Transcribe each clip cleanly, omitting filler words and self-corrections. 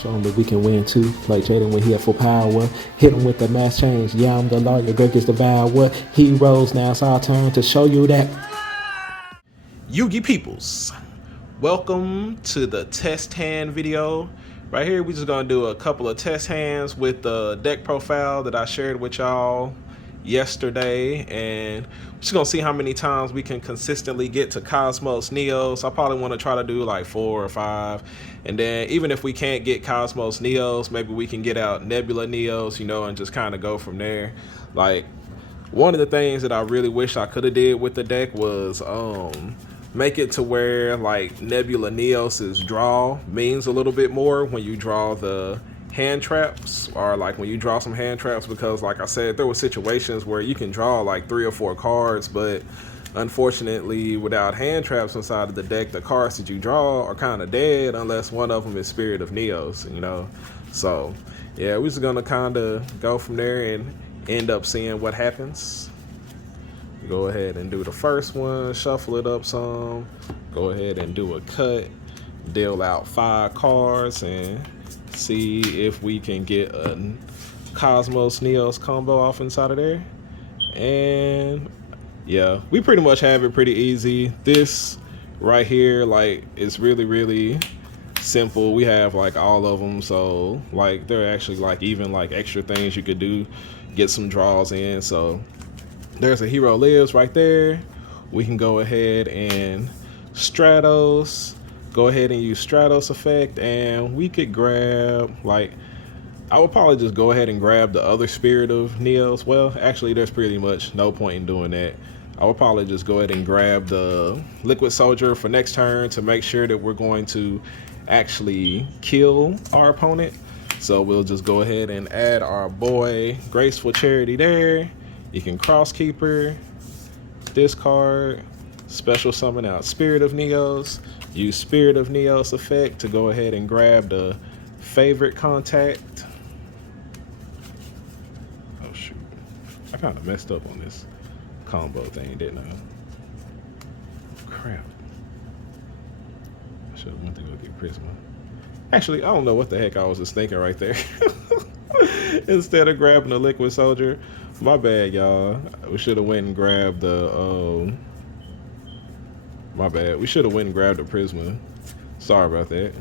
Show him that we can win too. Play Jaden when he at full power. Hit him with the mass change. Yeah, I'm the lawyer. Greg is the devour. Heroes, now it's our turn to show you that. Yugi peoples, welcome to the test hand video. Right here, we're just gonna do a couple of test hands with the deck profile that I shared with y'all yesterday, and we're just gonna see how many times we can consistently get to Cosmos Neos. I probably want to try to do like 4 or 5, and then even if we can't get Cosmos Neos, maybe we can get out Nebula Neos, you know, and just kind of go from there. Like, one of the things that I really wish I could have did with the deck was make it to where like Nebula Neos's draw means a little bit more when you draw the hand traps, or like when you draw some hand traps, because like I said, there were situations where you can draw like 3 or 4 cards, but unfortunately without hand traps inside of the deck, the cards that you draw are kind of dead unless one of them is Spirit of Neos, you know. So yeah, we're just gonna kind of go from there and end up seeing what happens. Go ahead and do the first one, shuffle it up some, go ahead and do a cut, deal out 5 cards, and see if we can get a Cosmos Neos combo off inside of there. And yeah, we pretty much have it pretty easy. This right here, like, it's really simple. We have like all of them, so like there are actually like even like extra things you could do, get some draws in. So there's a Hero Lives right there. We can go ahead and Stratos, go ahead and use Stratos effect, and we could grab, like, I would probably just go ahead and grab the other Spirit of Neos. Well, actually there's pretty much no point in doing that. I would probably just go ahead and grab the Liquid Soldier for next turn to make sure that we're going to actually kill our opponent. So we'll just go ahead and add our boy Graceful Charity there. You can Crosskeeper, discard, special summon out Spirit of Neos, use Spirit of Neos effect to go ahead and grab the favorite contact. Oh shoot, I kind of messed up on this combo thing, didn't I? Crap. I should have went to go get Prisma. Actually, I don't know what the heck I was just thinking right there. Instead of grabbing the Liquid Soldier, my bad, y'all. We should have went and grabbed the my bad. We should have went and grabbed the Prisma. Sorry about that.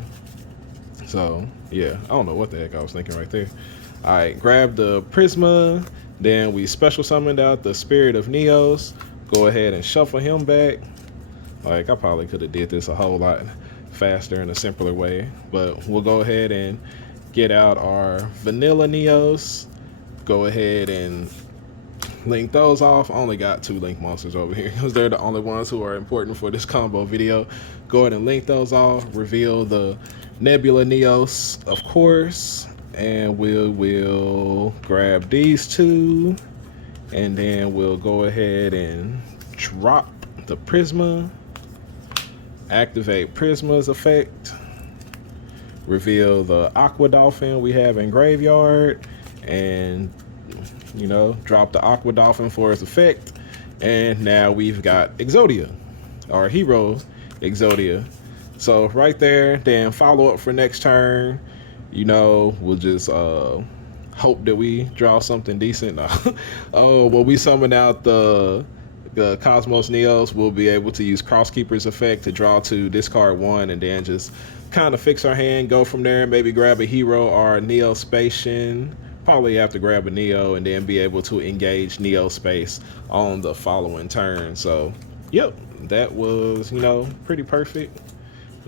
So yeah, I don't know what the heck I was thinking right there. All right, grab the Prisma. Then we special summoned out the Spirit of Neos. Go ahead and shuffle him back. Like, I probably could have did this a whole lot faster in a simpler way, but we'll go ahead and get out our Vanilla Neos. Go ahead and link those off. I only got 2 link monsters over here because they're the only ones who are important for this combo video. Go ahead and link those off, reveal the Nebula Neos, of course, and we'll grab these 2, and then we'll go ahead and drop the Prisma, activate Prisma's effect, reveal the Aqua Dolphin we have in graveyard, and you know, drop the Aqua Dolphin for its effect. And now we've got Exodia, our hero Exodia. So right there, then follow up for next turn. You know, we'll just hope that we draw something decent. Oh, when we summon out the Cosmos Neos, we'll be able to use Crosskeeper's effect to draw 2, discard 1, and then just kind of fix our hand, go from there, maybe grab a hero or Neo Spatian. Probably have to grab a Neo and then be able to engage Neo Space on the following turn. So yep, that was, you know, pretty perfect.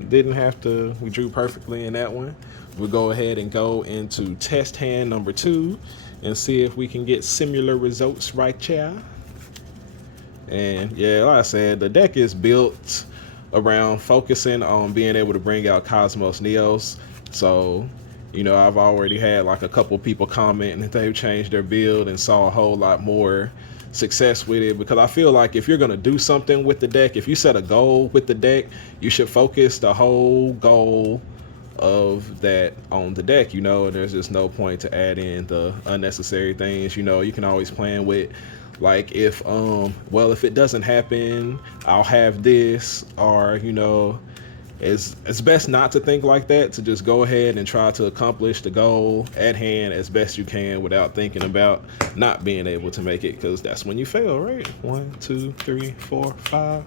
Didn't have to, we drew perfectly in that one. We'll go ahead and go into test hand number 2 and see if we can get similar results right here. And yeah, like I said, the deck is built around focusing on being able to bring out Cosmos Neos. So, you know, I've already had like a couple people comment that they've changed their build and saw a whole lot more success with it, because I feel like if you're going to do something with the deck, if you set a goal with the deck, you should focus the whole goal of that on the deck, you know, and there's just no point to add in the unnecessary things. You know, you can always plan with, like, if well, if it doesn't happen, I'll have this, or, you know, it's best not to think like that, to just go ahead and try to accomplish the goal at hand as best you can without thinking about not being able to make it, because that's when you fail, right? One, two, three, four, five.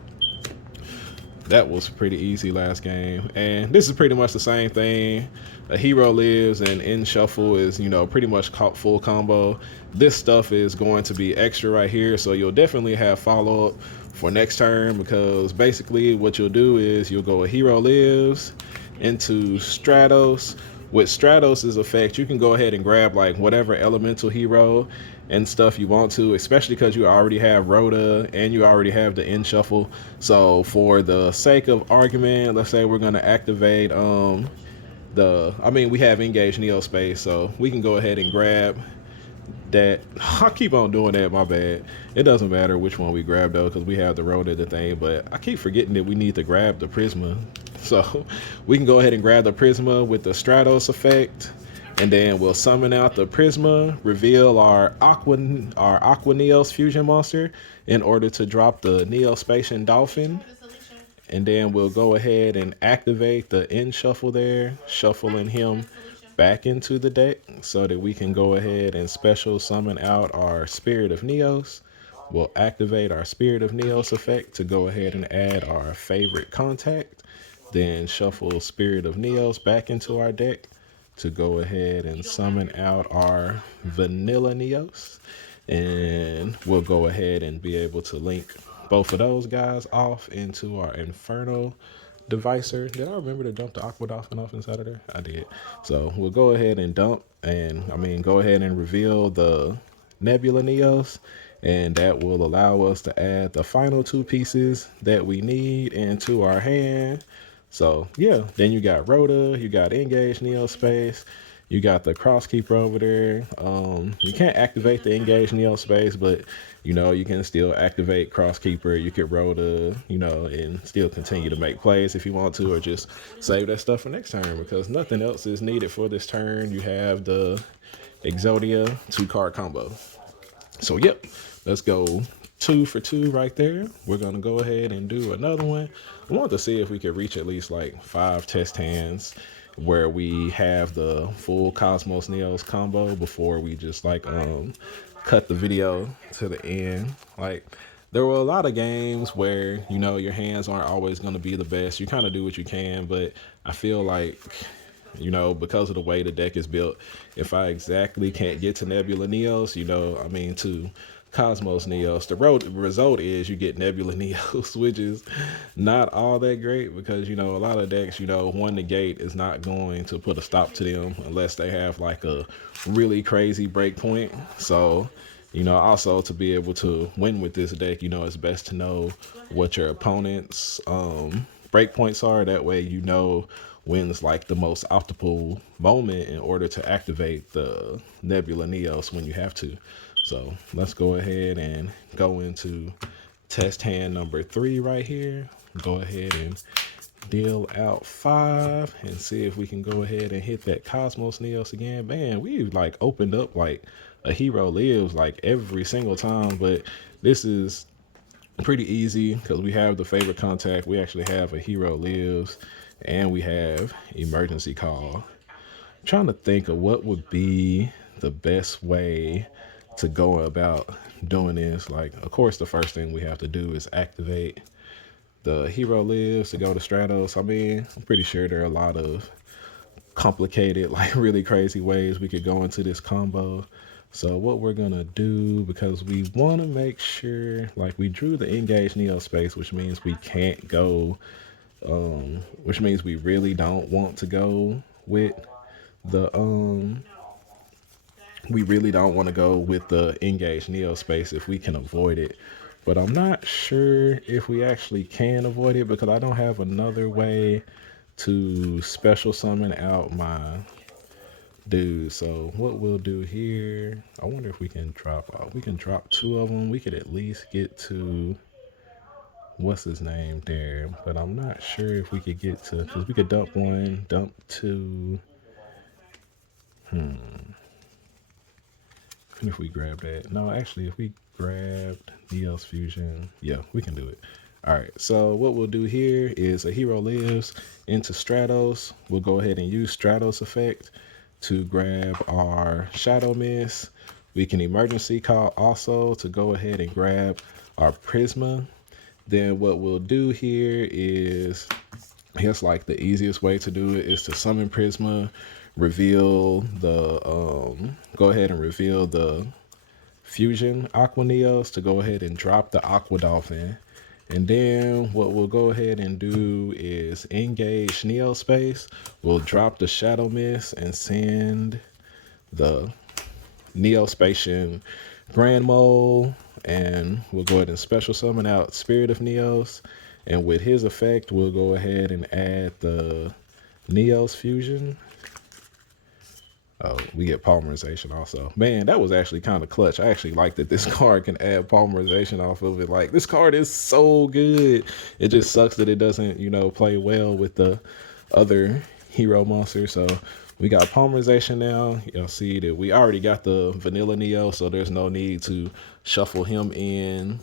That was pretty easy last game. And this is pretty much the same thing. A hero lives and in shuffle is, pretty much full combo. This stuff is going to be extra right here. So you'll definitely have follow up for next turn, because basically what you'll do is you'll go a hero lives into Stratos. With Stratos' effect, you can go ahead and grab like whatever elemental hero and stuff you want to, especially because you already have Rhoda and you already have the end shuffle. So for the sake of argument, let's say we're gonna activate we have engaged Neo Space, so we can go ahead and grab that. I keep on doing that, my bad. It doesn't matter which one we grab though, because we have the Rhoda the thing, but I keep forgetting that we need to grab the Prisma. So we can go ahead and grab the Prisma with the Stratos effect, and then we'll summon out the Prisma, reveal our Aqua Neos fusion monster in order to drop the Neospatian Dolphin. And then we'll go ahead and activate the end shuffle there, shuffling him back into the deck so that we can go ahead and special summon out our Spirit of Neos. We'll activate our Spirit of Neos effect to go ahead and add our favorite contact. Then shuffle Spirit of Neos back into our deck to go ahead and summon out our Vanilla Neos. And we'll go ahead and be able to link both of those guys off into our Inferno Devicer. Did I remember to dump the Aqua Dolphin off inside of there? I did. So we'll go ahead and go ahead and reveal the Nebula Neos, and that will allow us to add the final two pieces that we need into our hand. So yeah, then you got Rhoda, you got Engage Neo Space, you got the Crosskeeper over there. You can't activate the Engage Neo Space, but you can still activate Crosskeeper. You could Rhoda, and still continue to make plays if you want to, or just save that stuff for next turn, because nothing else is needed for this turn. You have the Exodia 2-card combo. So yep, let's go 2 for 2 right there. We're gonna go ahead and do another one. I want to see if we could reach at least like 5 test hands where we have the full Cosmos Neos combo before we just cut the video to the end. Like, there were a lot of games where your hands aren't always going to be the best. You kind of do what you can, but I feel like because of the way the deck is built, if I exactly can't get to Nebula Neos, to Cosmos Neos, the result is you get Nebula Neos, which is not all that great, because a lot of decks, one negate is not going to put a stop to them unless they have like a really crazy break point. So also to be able to win with this deck, it's best to know what your opponent's breakpoints are. That way when's like the most optimal moment in order to activate the Nebula Neos when you have to. So let's go ahead and go into test hand number 3 right here. Go ahead and deal out 5 and see if we can go ahead and hit that Cosmos Neos again. Man, we've like opened up like a hero lives like every single time, but this is pretty easy because we have the favorite contact. We actually have a hero lives, and we have emergency call. I'm trying to think of what would be the best way to go about doing this. Like, of course, the first thing we have to do is activate the hero lives to go to Stratos. I'm pretty sure there are a lot of complicated, like really crazy ways we could go into this combo. So what we're gonna do, because we want to make sure, like, we drew the engage Neo space, which means we can't go, which means we really don't want to go with the we really don't want to go with the engage Neo space if we can avoid it. But I'm not sure if we actually can avoid it, because I don't have another way to special summon out my dude. So what we'll do here, I wonder if we can drop, we can drop 2 of them. We could at least get to, what's his name there, but I'm not sure if we could get to, because we could dump 1, dump 2. If we grab that, no, actually, if we grabbed Neos Fusion, yeah, we can do it. All right, so what we'll do here is a hero lives into Stratos. We'll go ahead and use Stratos effect to grab our Shadow Mist. We can emergency call also to go ahead and grab our Prisma. Then what we'll do here is, here's like the easiest way to do it is to summon Prisma, reveal the, go ahead and reveal the Fusion Aqua Neos to go ahead and drop the Aqua Dolphin. And then what we'll go ahead and do is engage Neo Space. We'll drop the Shadow Mist and send the Neospatian Grand Mole. And we'll go ahead and special summon out Spirit of Neos. And with his effect, we'll go ahead and add the Neos Fusion. Oh, we get polymerization also. Man, that was actually kind of clutch. I actually like that this card can add polymerization off of it. Like, this card is so good. It just sucks that it doesn't, you know, play well with the other hero monsters. So we got polymerization now. You'll see that we already got the vanilla Neo, so there's no need to shuffle him in.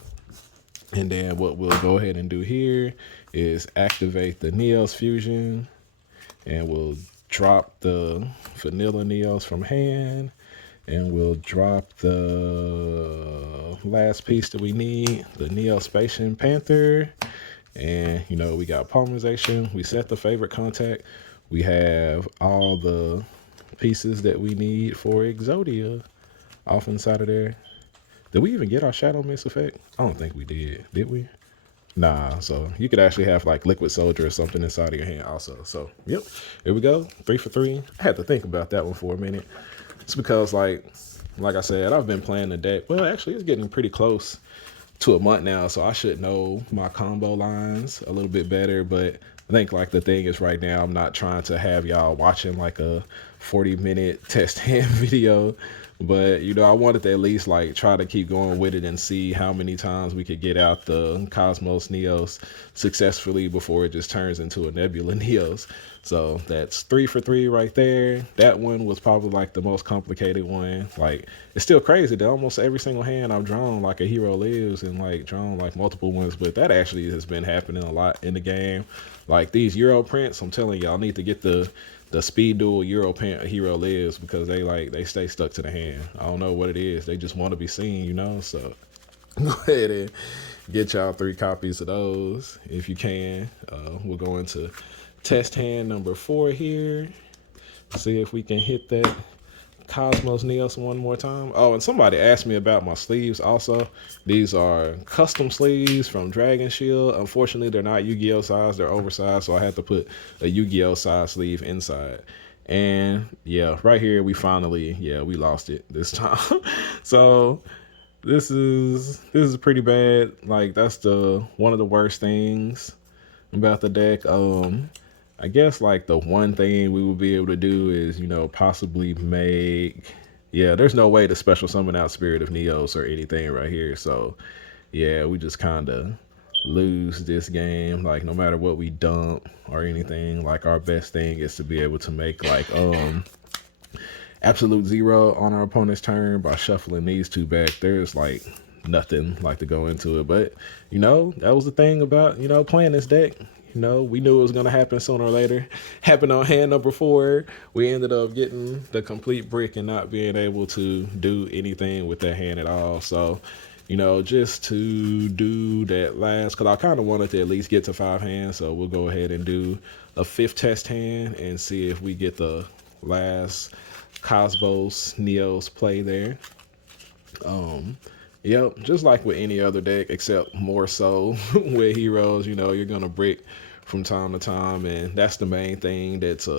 And then what we'll go ahead and do here is activate the Neos Fusion, and we'll drop the vanilla Neos from hand, and we'll drop the last piece that we need, the Neospatian Panther. And you know, we got polymerization, we set the favorite contact, we have all the pieces that we need for Exodia off inside of there. Did we even get our Shadow Mist effect? I don't think we did we? Nah, so you could actually have like Liquid Soldier or something inside of your hand also. So, yep, here we go. 3 for 3. I had to think about that one for a minute. It's because like I said, I've been playing the deck. Well, actually, it's getting pretty close to a month now, so I should know my combo lines a little bit better. But I think like the thing is right now, I'm not trying to have y'all watching like a 40-minute test hand video. But, you know, I wanted to at least like try to keep going with it and see how many times we could get out the Cosmos Neos successfully before it just turns into a Nebula Neos. So that's 3 for 3 right there. That one was probably like the most complicated one. Like, it's still crazy that almost every single hand I've drawn like a hero lives and like drawn like multiple ones, but that actually has been happening a lot in the game. Like these Euro prints, I'm telling y'all need to get the speed dual Euro print hero lives, because they stay stuck to the hand. I don't know what it is. They just want to be seen, you know? So go ahead and get y'all 3 copies of those if you can. We'll go into test hand number 4 here. See if we can hit that Cosmos Neos one more time. Oh, and somebody asked me about my sleeves also. These are custom sleeves from Dragon Shield. Unfortunately, they're not Yu-Gi-Oh size. They're oversized, so I had to put a Yu-Gi-Oh size sleeve inside. And yeah, right here we finally, we lost it this time. So this is pretty bad. Like, that's the one of the worst things about the deck. I guess like the one thing we will be able to do is, you know, possibly make, there's no way to special summon out Spirit of Neos or anything right here. So yeah, we just kind of lose this game. Like, no matter what we dump or anything, like our best thing is to be able to make like absolute 0 on our opponent's turn by shuffling these 2 back. There's like nothing like to go into it. But, you know, that was the thing about, you know, playing this deck. You know, we knew it was going to happen sooner or later. Happened on hand number 4. We ended up getting the complete brick and not being able to do anything with that hand at all. So, you know, just to do that last, because I kind of wanted to at least get to 5 hands. So we'll go ahead and do a 5th test hand and see if we get the last Cosmos Neos play there. Yep, just like with any other deck, except more so with heroes, you know, you're gonna brick from time to time, and that's the main thing that's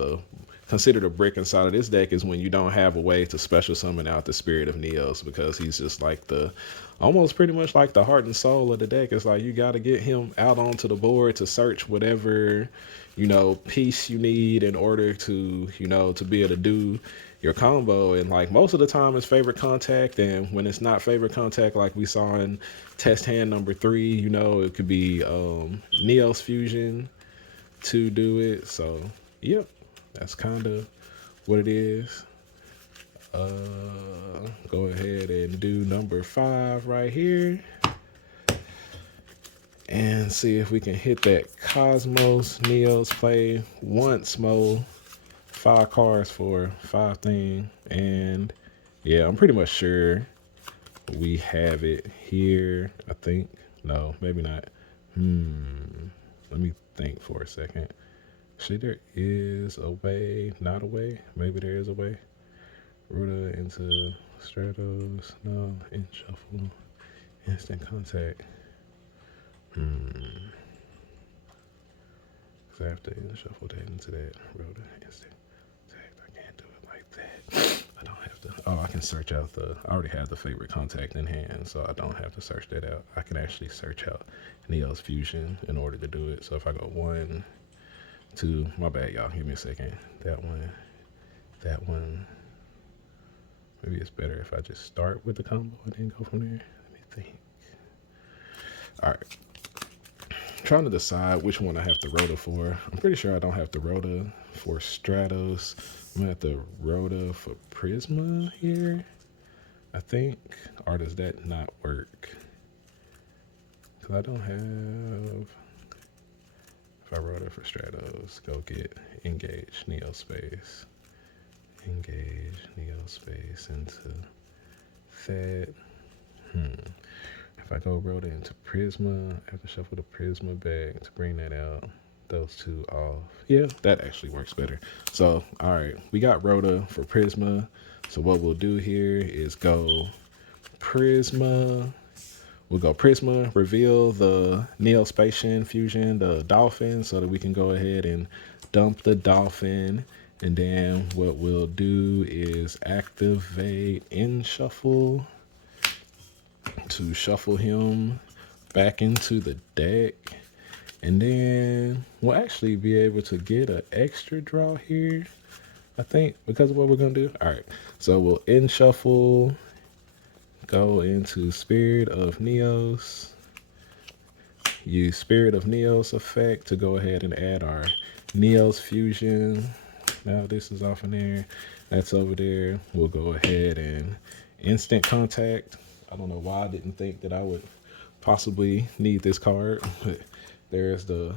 considered a brick inside of this deck, is when you don't have a way to special summon out the Spirit of Neos, because he's just like the almost pretty much like the heart and soul of the deck. It's like you got to get him out onto the board to search whatever, you know, piece you need in order to, you know, to be able to do your combo. And like most of the time it's favorite contact, and when it's not favorite contact, like we saw in test hand number 3, you know, it could be Neos Fusion to do it. So yep, that's kind of what it is. Go ahead and do number 5 right here. and see if we can hit that Cosmos Neos play once more. 5 cards for 5 thing. And yeah, I'm pretty much sure we have it here. I think. No, maybe not. Let me think for a second. See, there is a way, not a way. Maybe there is a way. Ruta into Stratos. No, in shuffle. Instant contact. Because I have to shuffle that into that Ruta instant contact. I can't do it like that. I don't have to. Oh, I can search out I already have the favorite contact in hand, so I don't have to search that out. I can actually search out Neo's Fusion in order to do it. So if I go 1, 2, my bad, y'all. Give me a second. That one. Maybe it's better if I just start with the combo and then go from there. Let me think. All right. Trying to decide which one I have to Rota for. I'm pretty sure I don't have to Rota for Stratos. I'm gonna have to Rota for Prisma here, I think. Or does that not work? Because I don't have. If I Rota for Stratos, go get Engage Neo Space. Engage Neo Space into that. If I go Rota into Prisma, I have to shuffle the Prisma back to bring that out. Those two off. Yeah, that actually works better. So, all right, we got Rota for Prisma. So what we'll do here is go Prisma. We'll go Prisma, reveal the Neospatian Fusion, the Dolphin, so that we can go ahead and dump the Dolphin. And then what we'll do is activate in Shuffle to shuffle him back into the deck. And then we'll actually be able to get an extra draw here, I think, because of what we're going to do. All right, so we'll in Shuffle, go into Spirit of Neos, use Spirit of Neos effect to go ahead and add our Neos Fusion. Now this is off in there. That's over there. We'll go ahead and instant contact. I don't know why I didn't think that I would possibly need this card, but there's the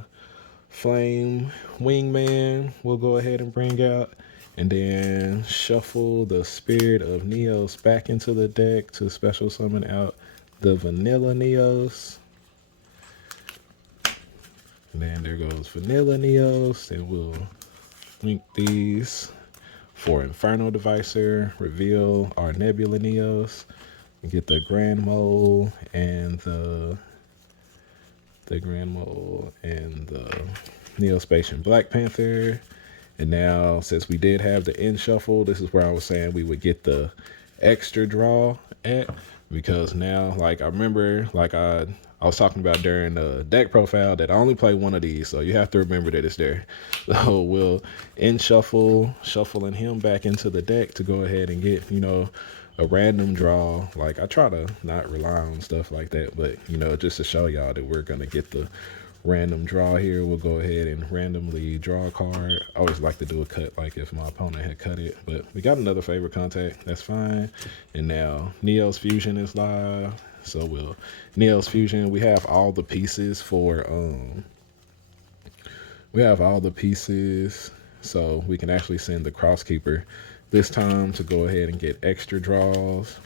Flame Wingman we'll go ahead and bring out. And then shuffle the Spirit of Neos back into the deck to special summon out the Vanilla Neos. And then there goes Vanilla Neos. Then we'll link these for Inferno Devicer, reveal our Nebula Neos, and get the Grand Mole and the Neospatian Black Panther. And now, since we did have the in shuffle, this is where I was saying we would get the extra draw at, because now, like, I remember, like I was talking about during the deck profile, that I only play one of these, so you have to remember that it's there. So we'll in shuffle, shuffling him back into the deck to go ahead and get, a random draw. Like, I try to not rely on stuff like that, but, just to show y'all that we're going to get the random draw here. We'll go ahead and randomly draw a card. I always like to do a cut, like if my opponent had cut it, but we got another favorite contact. That's fine. And now Neo's Fusion is live. So we'll Neo's Fusion. We have all the pieces for so we can actually send the Crosskeeper this time to go ahead and get extra draws.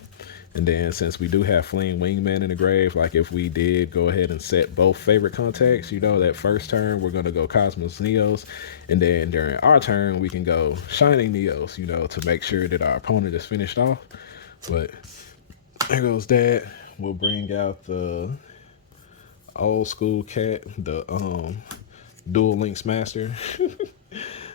And then since we do have Flame Wingman in the grave, like if we did go ahead and set both favorite contacts, that first turn we're going to go Cosmos Neos. And then during our turn, we can go Shining Neos, to make sure that our opponent is finished off. But there goes that. We'll bring out the old school cat, the Dual Links Master.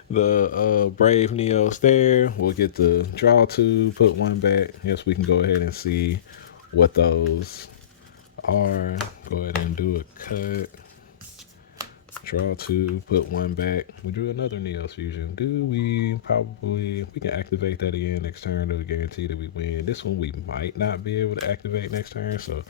The Brave Neos there. We'll get the draw 2, put 1 back. Yes, we can go ahead and see what those are. Go ahead and do a cut. Draw 2, put 1 back. We drew another Neos Fusion. We can activate that again next turn to guarantee that we win. This one we might not be able to activate next turn, so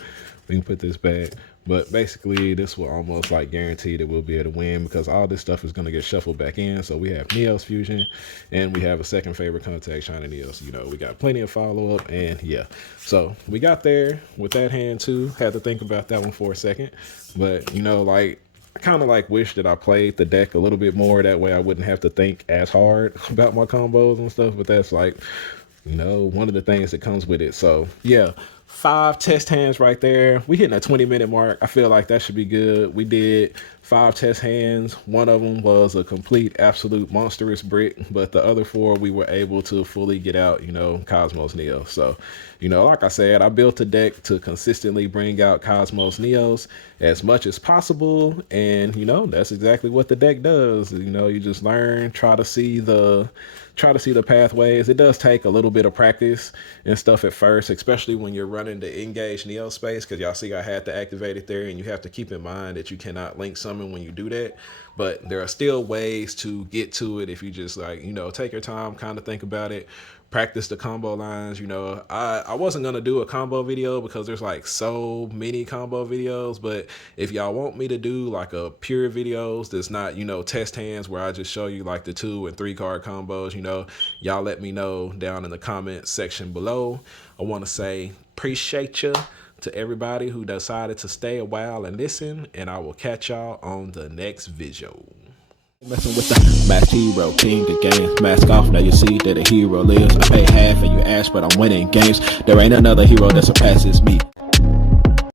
we can put this back. But basically, this will almost like guarantee that we'll be able to win because all this stuff is going to get shuffled back in. So we have Neos Fusion, and we have a second favorite contact, Shiny Neos. You know, we got plenty of follow-up, and yeah. So we got there with that hand too. Had to think about that one for a second. But, you know, like, I kind of like wish that I played the deck a little bit more. That way I wouldn't have to think as hard about my combos and stuff. But that's like, you know, one of the things that comes with it. So yeah, 5 test hands right there. We hitting a 20-minute mark. I feel like that should be good. We did 5 test hands. One of them was a complete, absolute monstrous brick, but the other 4 we were able to fully get out, you know, Cosmos Neo. So, you know, like I said, I built a deck to consistently bring out Cosmos Neos as much as possible, and you know, that's exactly what the deck does. You know, you just learn, try to see the pathways. It does take a little bit of practice and stuff at first, especially when you're running the engage Neo space, because y'all see I had to activate it there, and you have to keep in mind that you cannot link summon when you do that. But there are still ways to get to it if you just, like, you know, take your time, kind of think about it, practice the combo lines. You know, I wasn't gonna do a combo video because there's like so many combo videos, but if y'all want me to do like a pure videos that's not, you know, test hands where I just show you like the 2 and 3 card combos, you know, y'all let me know down in the comment section below. I want to say appreciate you to everybody who decided to stay a while and listen, and I will catch y'all on the next video. Messing with the masked hero, king of games. Mask off, now you see that a hero lives. I pay half and you ask, but I'm winning games. There ain't another hero that surpasses me.